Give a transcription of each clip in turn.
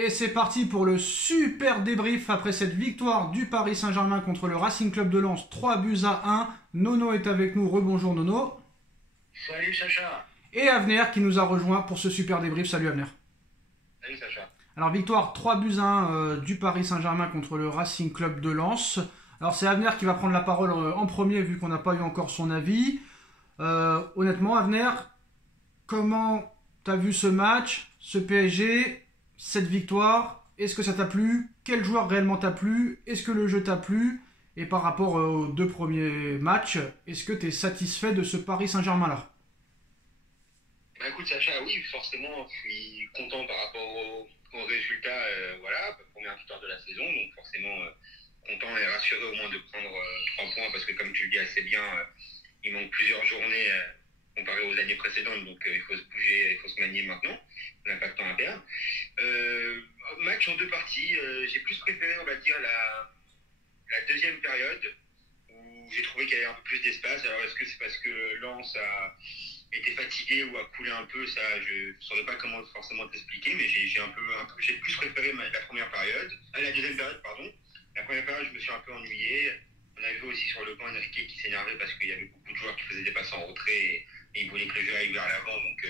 Et c'est parti pour le super débrief après cette victoire du Paris Saint-Germain contre le Racing Club de Lens, 3-1. Nono est avec nous, rebonjour Nono. Salut Sacha. Et Avner qui nous a rejoint pour ce super débrief. Salut Avner. Salut Sacha. Alors victoire 3-1 du Paris Saint-Germain contre le Racing Club de Lens. Alors c'est Avner qui va prendre la parole en premier vu qu'on n'a pas eu encore son avis. Honnêtement Avner, comment t'as vu ce match, ce PSG, cette victoire? Est-ce que ça t'a plu? Quel joueur réellement t'a plu? Est-ce que le jeu t'a plu? Et par rapport aux deux premiers matchs, est-ce que tu es satisfait de ce Paris Saint-Germain-là? Bah écoute Sacha, oui, forcément, je suis content par rapport au résultat, voilà, première victoire de la saison, donc forcément content et rassuré au moins de prendre 3 points, parce que comme tu le dis assez bien, il manque plusieurs journées comparé aux années précédentes, donc il faut se bouger, il faut se manier maintenant, on n'a pas de temps à perdre. Match en 2 parties, j'ai plus préféré, on va dire, la deuxième période, où j'ai trouvé qu'il y avait un peu plus d'espace. Alors est-ce que c'est parce que Lens a été fatigué ou a coulé un peu, ça je ne saurais pas comment forcément t'expliquer, mais j'ai plus préféré la première période, la deuxième période, pardon. La première période, je me suis un peu ennuyé. On avait vu aussi sur le banc Enrique qui s'énervait parce qu'il y avait beaucoup de joueurs qui faisaient des passes en retrait et ils voulaient que le jeu aille vers l'avant. Donc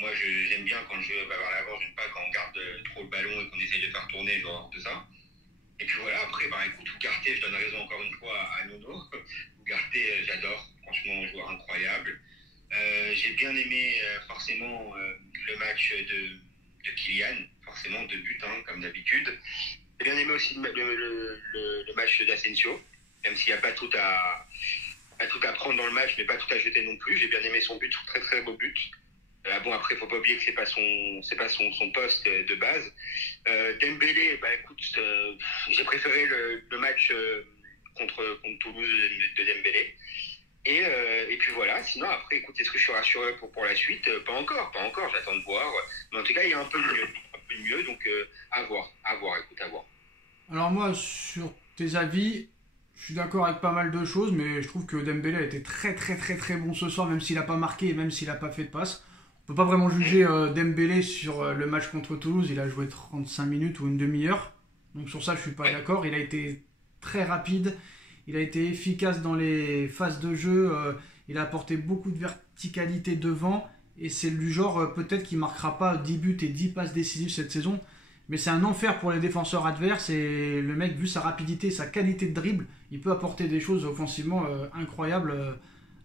moi j'aime bien quand le jeu va vers l'avant, j'aime pas quand on garde trop le ballon et qu'on essaye de faire tourner, genre de ça. Et puis voilà, après, bah écoute, Ugarte, je donne raison encore une fois à Nono. Ugarte, j'adore, franchement, un joueur incroyable. J'ai bien aimé forcément le match de Kylian, forcément 2 buts, hein, comme d'habitude. J'ai bien aimé aussi le match d'Asensio, même s'il n'y a pas tout à prendre dans le match, mais pas tout à jeter non plus. J'ai bien aimé son but, très très beau but. Bon, après, il ne faut pas oublier que c'est pas son poste de base. Dembélé, bah écoute, j'ai préféré le match contre Toulouse de Dembélé. Et puis voilà, sinon après, écoute, est-ce que je suis rassuré pour la suite? Pas encore, j'attends de voir. Mais en tout cas, il y a un peu de mieux, donc à voir, écoute, à voir. Alors moi, sur tes avis, je suis d'accord avec pas mal de choses, mais je trouve que Dembélé a été très très très très bon ce soir, même s'il n'a pas marqué et même s'il n'a pas fait de passe. On peut pas vraiment juger Dembélé sur le match contre Toulouse, il a joué 35 minutes ou une demi-heure. Donc sur ça, je suis pas d'accord. Il a été très rapide, il a été efficace dans les phases de jeu, il a apporté beaucoup de verticalité devant. Et c'est du genre, peut-être qu'il marquera pas 10 buts et 10 passes décisives cette saison. Mais c'est un enfer pour les défenseurs adverses. Et le mec, vu sa rapidité, sa qualité de dribble, il peut apporter des choses offensivement incroyables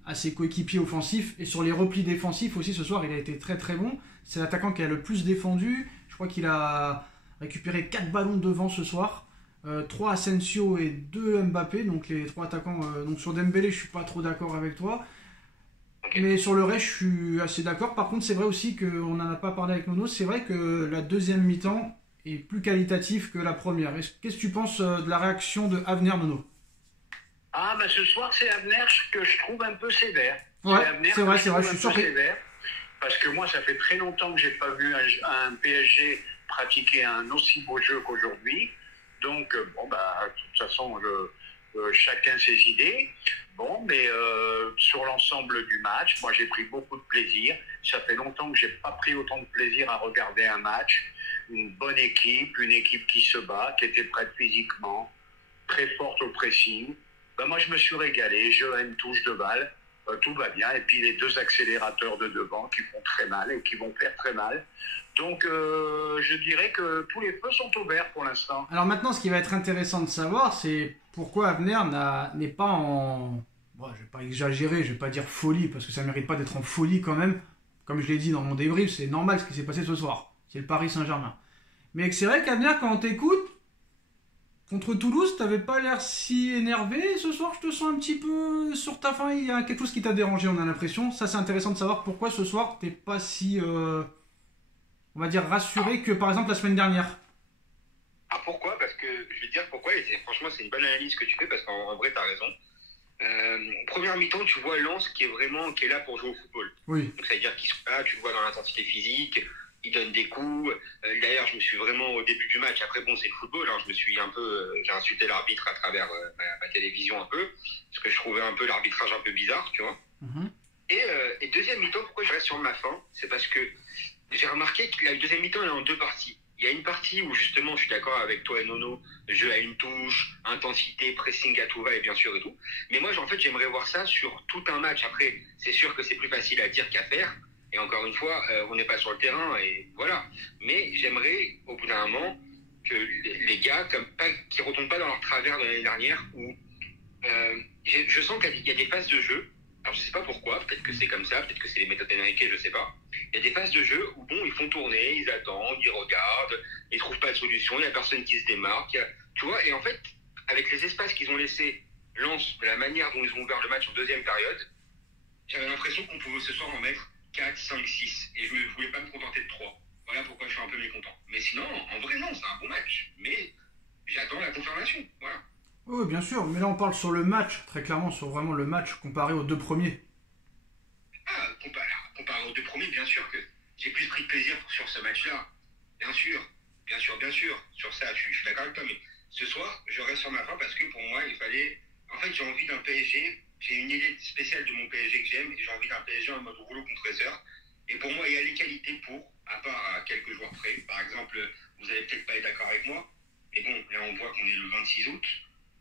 à ses coéquipiers offensifs. Et sur les replis défensifs aussi, ce soir, il a été très très bon. C'est l'attaquant qui a le plus défendu. Je crois qu'il a récupéré 4 ballons devant ce soir. 3 Asensio et 2 Mbappé. Donc les 3 attaquants. Donc sur Dembélé, je suis pas trop d'accord avec toi. Mais sur le reste, je suis assez d'accord. Par contre, c'est vrai aussi qu'on n'en a pas parlé avec Nono. C'est vrai que la deuxième mi-temps est plus qualitative que la première. Qu'est-ce que tu penses de la réaction de Avner, Nono? Ah, bah ce soir, c'est Avner que je trouve un peu sévère. Ouais, c'est vrai, je suis surpris. Sévère, parce que moi, ça fait très longtemps que j'ai pas vu un PSG pratiquer un aussi beau jeu qu'aujourd'hui. Donc, bon, bah, de toute façon, chacun ses idées. Bon, mais sur l'ensemble du match, moi j'ai pris beaucoup de plaisir. Ça fait longtemps que j'ai pas pris autant de plaisir à regarder un match. Une bonne équipe, une équipe qui se bat, qui était prête physiquement, très forte au pressing. Ben, moi je me suis régalé, Johan touche de balle, tout va bien. Et puis les 2 accélérateurs de devant qui font très mal et qui vont faire très mal. Donc je dirais que tous les feux sont au vert pour l'instant. Alors maintenant, ce qui va être intéressant de savoir, c'est pourquoi Avner n'est pas en... Bon, je vais pas exagérer, je vais pas dire folie, parce que ça mérite pas d'être en folie quand même. Comme je l'ai dit dans mon débrief, c'est normal ce qui s'est passé ce soir. C'est le Paris Saint-Germain. Mais c'est vrai qu'Avner, quand on t'écoute, contre Toulouse, t'avais pas l'air si énervé. Ce soir, je te sens un petit peu sur ta faim. Il y a quelque chose qui t'a dérangé, on a l'impression. Ça, c'est intéressant de savoir pourquoi ce soir, t'es pas si... on va dire rassuré que par exemple la semaine dernière. Ah, pourquoi? Parce que je vais te dire pourquoi, et franchement c'est une bonne analyse que tu fais, parce qu'en vrai t'as raison. Première mi-temps, tu vois Lens qui est là pour jouer au football. Oui. Donc ça veut dire qu'ils sont là, tu le vois dans l'intensité physique, ils donnent des coups. D'ailleurs, je me suis vraiment au début du match, après bon c'est le football, hein, j'ai insulté l'arbitre à travers ma télévision un peu, parce que je trouvais un peu l'arbitrage un peu bizarre, tu vois. Et deuxième mi-temps, pourquoi je reste sur ma fin? C'est parce que j'ai remarqué que la deuxième mi-temps elle est en 2 parties. il y a une partie où justement, je suis d'accord avec toi et Nono, jeu à une touche, intensité, pressing à tout va et bien sûr et tout. Mais moi, en fait, j'aimerais voir ça sur tout un match. Après, c'est sûr que c'est plus facile à dire qu'à faire. Et encore une fois, on n'est pas sur le terrain et voilà. Mais j'aimerais, au bout d'un moment, que les gars, qui retombent pas dans leur travers de l'année dernière, où je sens qu'il y a des phases de jeu. Alors je sais pas pourquoi, peut-être que c'est comme ça, peut-être que c'est les méthodes américaines, je sais pas. Il y a des phases de jeu où bon, ils font tourner, ils attendent, ils regardent, ils trouvent pas de solution, il y a personne qui se démarque, tu vois. Et en fait, avec les espaces qu'ils ont laissés Lens, de la manière dont ils ont ouvert le match en deuxième période, j'avais l'impression qu'on pouvait ce soir en mettre 4, 5, 6. Et je ne voulais pas me contenter de 3. Voilà pourquoi je suis un peu mécontent. Mais sinon, en vrai, non, c'est un bon match. Mais j'attends la confirmation. Voilà. Oui, bien sûr, mais là on parle sur le match, très clairement sur vraiment le match comparé aux deux premiers. Ah, comparé aux deux premiers, bien sûr que j'ai plus pris de plaisir sur ce match-là. Bien sûr, bien sûr, bien sûr. Sur ça, je suis d'accord avec toi. Mais ce soir, je reste sur ma fin parce que pour moi, il fallait... En fait, j'ai envie d'un PSG. J'ai une idée spéciale de mon PSG que j'aime. Et j'ai envie d'un PSG en mode rouleau compresseur. Et pour moi, il y a les qualités pour, à part à quelques joueurs près. Par exemple, vous allez peut-être pas être d'accord avec moi. Mais bon, là, on voit qu'on est le 26 août.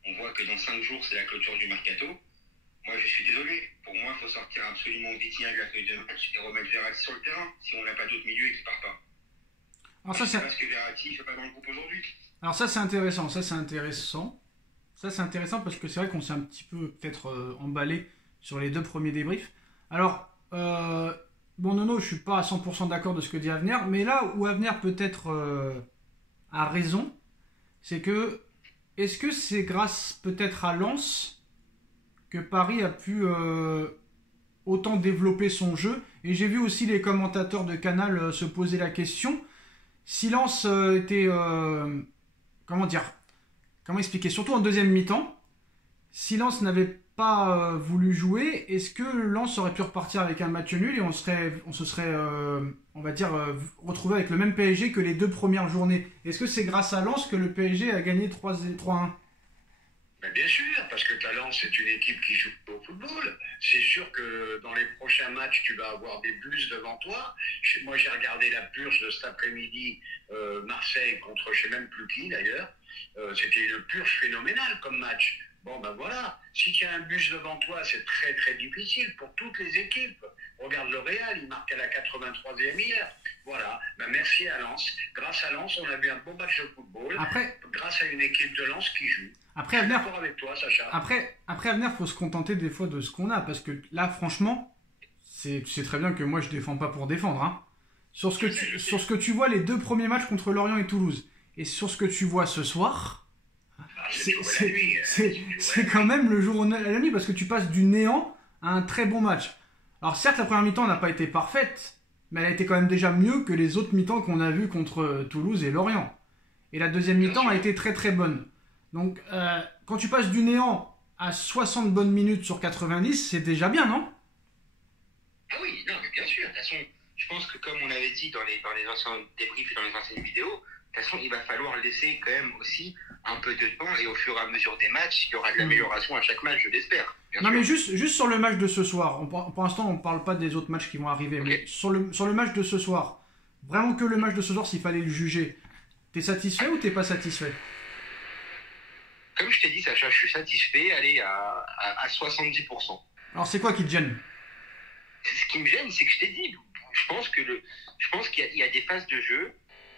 On voit que dans 5 jours, c'est la clôture du mercato. Moi, je suis désolé. Pour moi, il faut sortir absolument Vitinha de la feuille de match et remettre Verratti sur le terrain si on n'a pas d'autre milieu et qu'il ne part pas. Alors ça, c'est... Parce que Verratti ne fait pas dans le groupe aujourd'hui. Alors ça, c'est intéressant. Ça, c'est intéressant parce que c'est vrai qu'on s'est un petit peu peut-être emballé sur les deux premiers débriefs. Alors, bon, Nono, je suis pas à 100% d'accord de ce que dit Avenir, mais là où Avenir peut-être a raison, c'est que est-ce que c'est grâce peut-être à Lens que Paris a pu autant développer son jeu? Et j'ai vu aussi les commentateurs de Canal se poser la question. Si Lens était... comment expliquer? Surtout en deuxième mi-temps, si Lens n'avait pas voulu jouer, est-ce que Lens aurait pu repartir avec un match nul et on se serait, on va dire, retrouvé avec le même PSG que les deux premières journées? Est-ce que c'est grâce à Lens que le PSG a gagné 3-1? Ben bien sûr, parce que Lens c'est une équipe qui joue au football. C'est sûr que dans les prochains matchs, tu vas avoir des bus devant toi. Moi, j'ai regardé la purge de cet après-midi, Marseille contre je ne sais même plus qui d'ailleurs. C'était une purge phénoménale comme match. Bon, ben voilà, si tu as un bus devant toi, c'est très très difficile pour toutes les équipes. Regarde le Real, il marque à la 83e hier. Voilà, ben merci à Lens. Grâce à Lens, on a vu un bon match de football. Grâce à une équipe de Lens qui joue. Après, Avenir, d'accord avec toi, Sacha. Après, Avenir, faut se contenter des fois de ce qu'on a. Parce que là, franchement, tu sais très bien que moi, je défends pas pour défendre. Hein. Sur ce que tu vois, les deux premiers matchs contre Lorient et Toulouse, et sur ce que tu vois ce soir... C'est quand même le jour et la nuit parce que tu passes du néant à un très bon match. Alors certes la première mi-temps n'a pas été parfaite, mais elle a été quand même déjà mieux que les autres mi-temps qu'on a vu contre Toulouse et Lorient. Et la deuxième mi-temps a été très très bonne. Donc quand tu passes du néant à 60 bonnes minutes sur 90, c'est déjà bien, non? Ah oui, non mais bien sûr. De toute façon, je pense que comme on avait dit dans les anciens débriefs et dans les anciennes vidéos, de toute façon il va falloir laisser quand même aussi un peu de temps et au fur et à mesure des matchs, il y aura de l'amélioration à chaque match, je l'espère. Non, mais juste sur le match de ce soir, pour l'instant on ne parle pas des autres matchs qui vont arriver, okay. Mais sur le match de ce soir, vraiment que le match de ce soir, s'il fallait le juger, t'es satisfait ou t'es pas satisfait? Comme je t'ai dit, Sacha, je suis satisfait, allez, à 70%. Alors c'est quoi qui te gêne? Ce qui me gêne, c'est que je t'ai dit, je pense qu'il y a des phases de jeu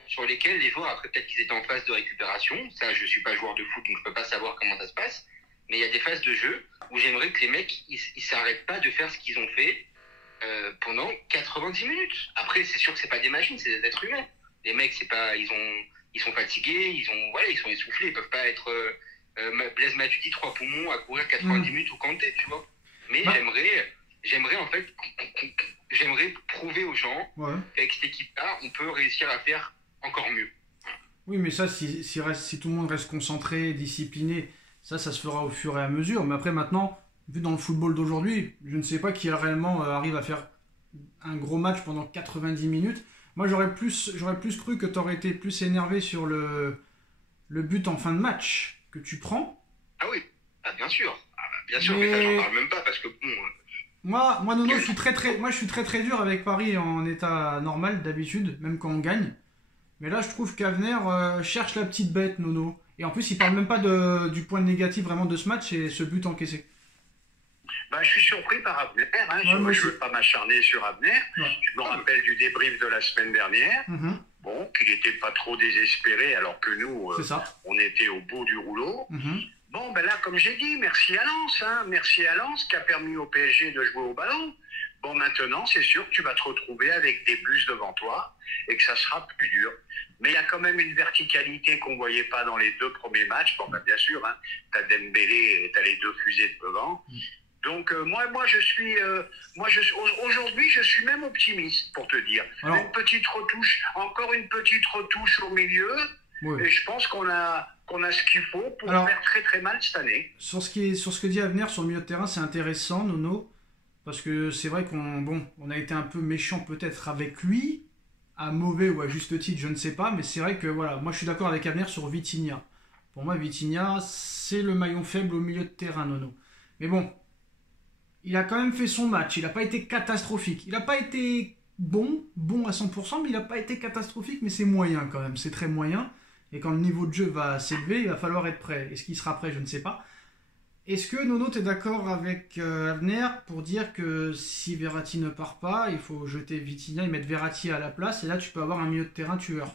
sur lesquels les joueurs, après peut-être qu'ils étaient en phase de récupération, ça je suis pas joueur de foot donc je peux pas savoir comment ça se passe, mais il y a des phases de jeu où j'aimerais que les mecs ils s'arrêtent pas de faire ce qu'ils ont fait pendant 90 minutes. Après c'est sûr que c'est pas des machines, c'est des êtres humains. Les mecs c'est pas, ils sont fatigués, ils sont essoufflés, ils peuvent pas être Blaise Matuidi 3 poumons à courir 90 minutes ou Kanté, tu vois. Mais j'aimerais en fait prouver aux gens qu'avec cette équipe-là on peut réussir à faire encore mieux. Oui, mais ça, si tout le monde reste concentré, discipliné, ça se fera au fur et à mesure. Mais après, maintenant, vu dans le football d'aujourd'hui, je ne sais pas qui réellement arrive à faire un gros match pendant 90 minutes. Moi, j'aurais plus cru que tu aurais été plus énervé sur le but en fin de match que tu prends. Ah oui, bien sûr. Bien sûr, mais ça, j'en parle même pas parce que bon... Moi, Nono, je suis très très dur avec Paris en état normal, d'habitude, même quand on gagne. Mais là, je trouve qu'Avenir cherche la petite bête, Nono. Et en plus, il parle même pas du point négatif vraiment de ce match et ce but encaissé. Je suis surpris par Abner. Hein. Je ne veux pas m'acharner sur Abner. Ouais. Je me rappelle du débrief de la semaine dernière. Bon, qu'il n'était pas trop désespéré alors que nous, on était au bout du rouleau. Bon, là, comme j'ai dit, merci à Lens. Hein. Merci à Lens qui a permis au PSG de jouer au ballon. Bon, maintenant, c'est sûr que tu vas te retrouver avec des bus devant toi et que ça sera plus dur. Mais il y a quand même une verticalité qu'on ne voyait pas dans les 2 premiers matchs. Bon, bien sûr, hein, tu as Dembélé et tu as les 2 fusées devant. Donc, moi, je suis... aujourd'hui, je suis même optimiste, pour te dire. Alors, encore une petite retouche au milieu. Oui. Et je pense qu'on a ce qu'il faut pour faire très très mal cette année. Sur ce que dit Avenir sur le milieu de terrain, c'est intéressant, Nono. Parce que c'est vrai qu'on a été un peu méchant peut-être avec lui, à mauvais ou à juste titre, je ne sais pas, mais c'est vrai que voilà, moi je suis d'accord avec Avenir sur Vitinha. Pour moi, Vitinha, c'est le maillon faible au milieu de terrain, Nono. Mais bon, il a quand même fait son match, il n'a pas été catastrophique. Il n'a pas été bon à 100%, mais il n'a pas été catastrophique, mais c'est moyen quand même, c'est très moyen. Et quand le niveau de jeu va s'élever, il va falloir être prêt. Est-ce qu'il sera prêt, je ne sais pas. Est-ce que Nono, tu es d'accord avec Avenir pour dire que si Verratti ne part pas, il faut jeter Vitinha et mettre Verratti à la place, et là tu peux avoir un milieu de terrain tueur?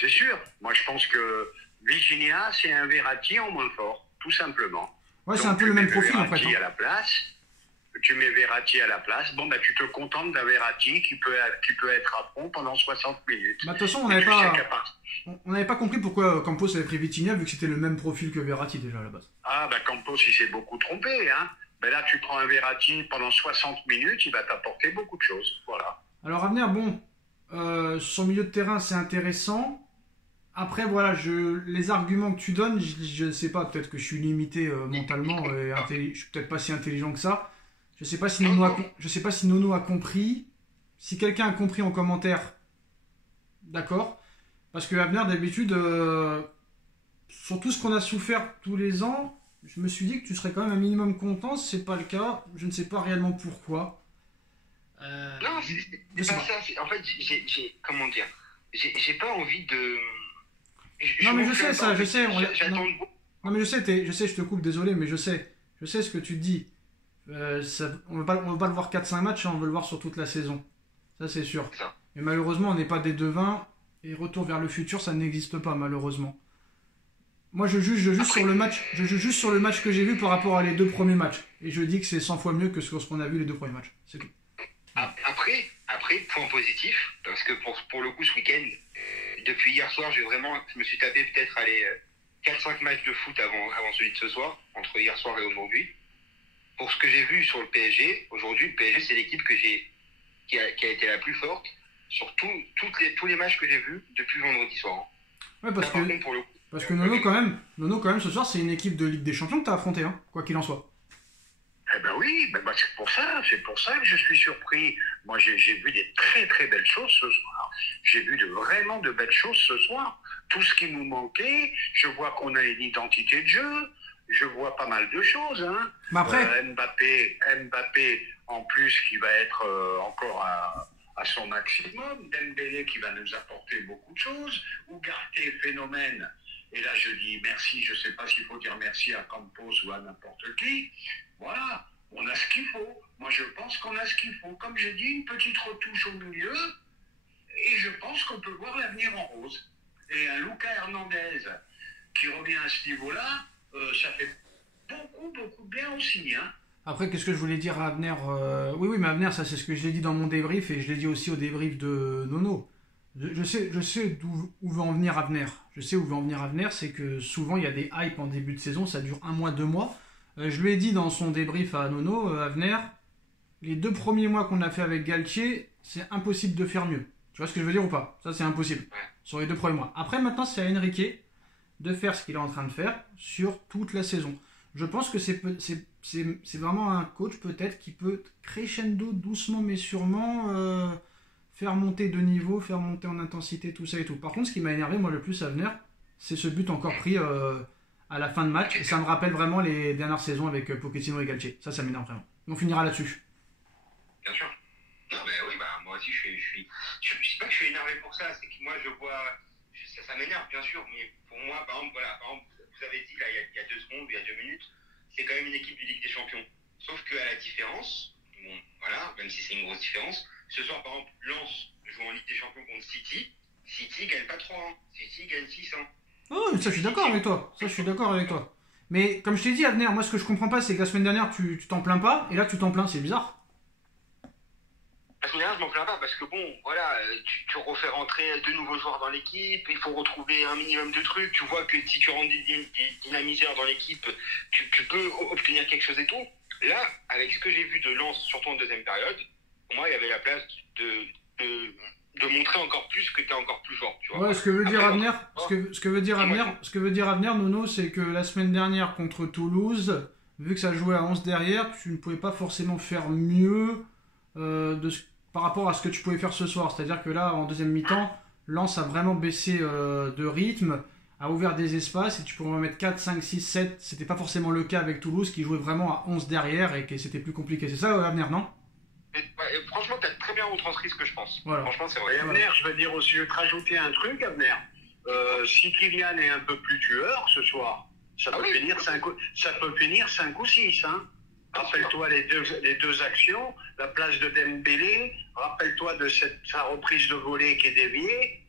C'est sûr. Moi je pense que Vitinha, c'est un Verratti en moins fort, tout simplement. Ouais, c'est un peu le même profil en fait. À la place, tu mets Verratti à la place, tu te contentes d'un Verratti qui peut être à fond pendant 60 minutes. De toute façon, on n'avait pas compris pourquoi Campos avait pris Vitinha vu que c'était le même profil que Verratti déjà à la base. Campos, il s'est beaucoup trompé. Hein. Là, tu prends un Verratti pendant 60 minutes, il va t'apporter beaucoup de choses. Voilà. Alors, Avenir, son milieu de terrain, c'est intéressant. Après, voilà, les arguments que tu donnes, je ne sais pas, peut-être que je suis limité mentalement, je suis peut-être pas si intelligent que ça. Je sais pas si Nono a compris. Si quelqu'un a compris en commentaire, d'accord. Parce que Avenir, d'habitude, sur tout ce qu'on a souffert tous les ans, je me suis dit que tu serais quand même un minimum content. Si c'est pas le cas, je ne sais pas réellement pourquoi. Non, c'est pas ça. En fait, comment dire, j'ai pas envie de. Non mais je sais ça, je sais. J'attends. Non mais je sais, je te coupe, désolé, mais je sais ce que tu te dis. On veut pas le voir 4-5 matchs, on veut le voir sur toute la saison. Ça c'est sûr. Ça. Mais malheureusement, on n'est pas des devins et retour vers le futur, ça n'existe pas malheureusement. Moi je juge juste sur le match que j'ai vu par rapport à les 2 premiers matchs et je dis que c'est 100 fois mieux que ce qu'on a vu les 2 premiers matchs. C'est tout. Après, point positif, parce que pour le coup ce week-end, depuis hier soir, je me suis tapé peut-être 4-5 matchs de foot avant celui de ce soir, entre hier soir et aujourd'hui. Pour ce que j'ai vu sur le PSG, aujourd'hui, le PSG, c'est l'équipe qui a été la plus forte sur tous les matchs que j'ai vus depuis vendredi soir. Ouais, parce que Nono, quand même, ce soir, c'est une équipe de Ligue des Champions que tu as affronté, hein, quoi qu'il en soit. Oui, c'est pour ça que je suis surpris. Moi, j'ai vu des très très belles choses ce soir. J'ai vu vraiment de belles choses ce soir. Tout ce qui nous manquait, je vois qu'on a une identité de jeu. Je vois pas mal de choses. Hein. Après... Mbappé, en plus, qui va être encore à son maximum. Dembélé qui va nous apporter beaucoup de choses. Ugarte, phénomène. Et là, je dis merci. Je ne sais pas s'il faut dire merci à Campos ou à n'importe qui. Voilà, on a ce qu'il faut. Moi, je pense qu'on a ce qu'il faut. Comme je dis, une petite retouche au milieu. Et je pense qu'on peut voir l'avenir en rose. Et un Lucas Hernandez qui revient à ce niveau-là, ça fait beaucoup de bien aussi. Hein. Après, qu'est-ce que je voulais dire à Avenir Oui, mais Avenir, ça c'est ce que je l'ai dit dans mon débrief et je l'ai dit aussi au débrief de Nono. Je sais où veut en venir Avenir. Je sais où veut en venir Avenir, c'est que souvent il y a des hypes en début de saison, ça dure 1 mois, 2 mois. Je lui ai dit dans son débrief à Nono, Avenir, les 2 premiers mois qu'on a fait avec Galtier, c'est impossible de faire mieux. Tu vois ce que je veux dire ou pas? Ça c'est impossible. Sur les 2 premiers mois. Après maintenant c'est à Enrique de faire ce qu'il est en train de faire sur toute la saison. Je pense que c'est vraiment un coach peut-être qui peut crescendo doucement mais sûrement faire monter de niveau, faire monter en intensité, tout ça et tout. Par contre, ce qui m'a énervé moi le plus à venir, c'est ce but encore pris à la fin de match. Et ça me rappelle vraiment les dernières saisons avec Pochettino et Galtier. Ça m'énerve vraiment. On finira là-dessus. Bien sûr. Non, mais oui, moi aussi je je sais pas que je suis énervé pour ça, c'est que moi je vois, ça m'énerve bien sûr, mais pour moi, par exemple, vous avez dit là il y a 2 secondes, il y a 2 minutes, c'est quand même une équipe de Ligue des Champions. Sauf qu'à la différence, bon, voilà, même si c'est une grosse différence, ce soir par exemple, Lens joue en Ligue des Champions contre City, City gagne pas 3-1, City gagne 6-1. Oh, mais ça, je suis d'accord avec toi. Ça, je suis d'accord avec toi. Mais comme je t'ai dit, Avenir, moi, ce que je comprends pas, c'est que la semaine dernière, tu t'en plains pas, et là, tu t'en plains, c'est bizarre. La semaine dernière, je m'en plains pas parce que bon, voilà, tu refais rentrer de nouveaux joueurs dans l'équipe, il faut retrouver un minimum de trucs. Tu vois que si tu rentres des dynamiseurs dans l'équipe, tu peux obtenir quelque chose et tout. Là, avec ce que j'ai vu de Lens, surtout en deuxième période, pour moi, il y avait la place de montrer encore plus que tu es encore plus fort. Tu vois. Ouais, ce que veut dire Avenir, ce que veut dire Avenir, Nono, c'est que la semaine dernière contre Toulouse, vu que ça jouait à 11 derrière, tu ne pouvais pas forcément faire mieux par rapport à ce que tu pouvais faire ce soir. C'est-à-dire que là, en deuxième mi-temps, Lens a vraiment baissé de rythme, a ouvert des espaces, et tu pouvais en mettre 4, 5, 6, 7. C'était pas forcément le cas avec Toulouse, qui jouait vraiment à 11 derrière, et que c'était plus compliqué. C'est ça, Avenir, non? Franchement, tu as très bien retranscrit ce que je pense. Voilà. Franchement, c'est vrai. Et Abner, je veux dire aussi, je vais te rajouter un truc, Abner. Si Kylian est un peu plus tueur ce soir, ça peut finir 5 ou 6. Hein. Rappelle-toi les deux actions, la place de Dembélé, rappelle-toi de sa reprise de volée qui est déviée.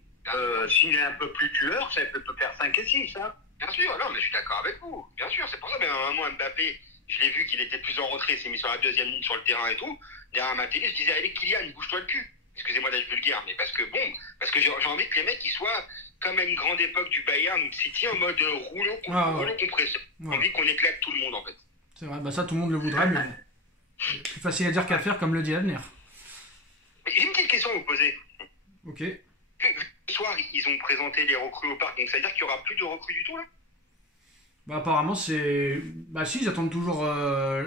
S'il est un peu plus tueur, ça peut faire 5 et 6. Hein. Bien sûr, non, mais je suis d'accord avec vous. Bien sûr, c'est pour ça, mais à un moment, Mbappé, je l'ai vu qu'il était plus en retrait, il s'est mis sur la deuxième ligne sur le terrain et tout. Derrière ma télé, je disais, allez, Kylian, bouge-toi le cul. Excusez-moi d'être vulgaire, mais parce que j'ai envie que les mecs, ils soient comme à une grande époque du Bayern ou City en mode rouleau compresseur. J'ai envie qu'on éclate tout le monde, en fait. C'est vrai, bah ça, tout le monde le voudrait, mais plus facile à dire qu'à faire, comme le dit Avenir. Mais j'ai une petite question à vous poser. Ok. Ce soir, ils ont présenté les recrues au parc, donc ça veut dire qu'il n'y aura plus de recrues du tout, là? Bah apparemment c'est... Bah si, ils attendent toujours...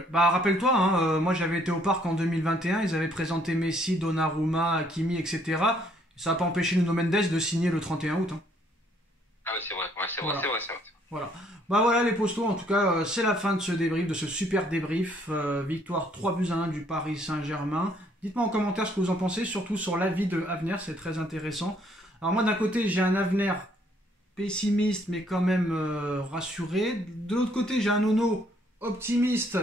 Bah rappelle-toi, hein, moi j'avais été au parc en 2021, ils avaient présenté Messi, Donnarumma, Hakimi, etc. Ça n'a pas empêché Nuno Mendes de signer le 31 août. Hein. Ah ouais, c'est vrai, Voilà. c'est vrai. Voilà. Bah voilà les postos, en tout cas c'est la fin de ce débrief, de ce super débrief. Victoire 3-1 du Paris Saint-Germain. Dites-moi en commentaire ce que vous en pensez, surtout sur l'avis de Avenir, c'est très intéressant. Alors moi d'un côté j'ai un Avenir pessimiste mais quand même rassuré. De l'autre côté j'ai un Nono optimiste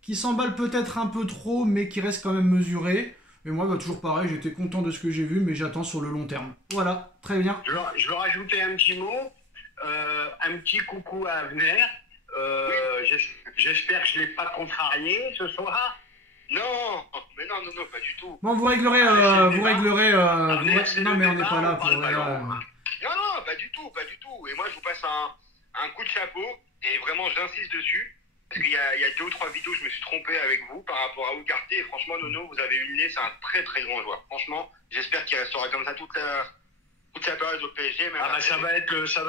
qui s'emballe peut-être un peu trop mais qui reste quand même mesuré. Et moi bah, toujours pareil, j'étais content de ce que j'ai vu mais j'attends sur le long terme. Voilà, très bien. Je veux rajouter un petit mot, un petit coucou à Avenir. J'espère que je ne l'ai pas contrarié ce soir. Non, mais non, pas du tout. Bon, vous réglerez... Non mais on n'est pas là pour... Non, pas du tout. Et moi, je vous passe un coup de chapeau, et vraiment, j'insiste dessus, parce qu'il y a 2 ou 3 vidéos, je me suis trompé avec vous par rapport à Ugarte, et franchement, Nono, vous avez eu le nez, c'est un très très grand joueur. Franchement, j'espère qu'il restera comme ça toute sa période au PSG. Ça va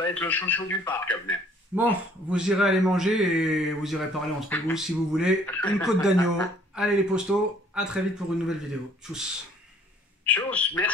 être le chouchou du parc, Abner. Bon, vous irez aller manger et vous irez parler entre vous si vous voulez. Une côte d'agneau. Allez les postos, à très vite pour une nouvelle vidéo. Tchuss. Tchuss, merci.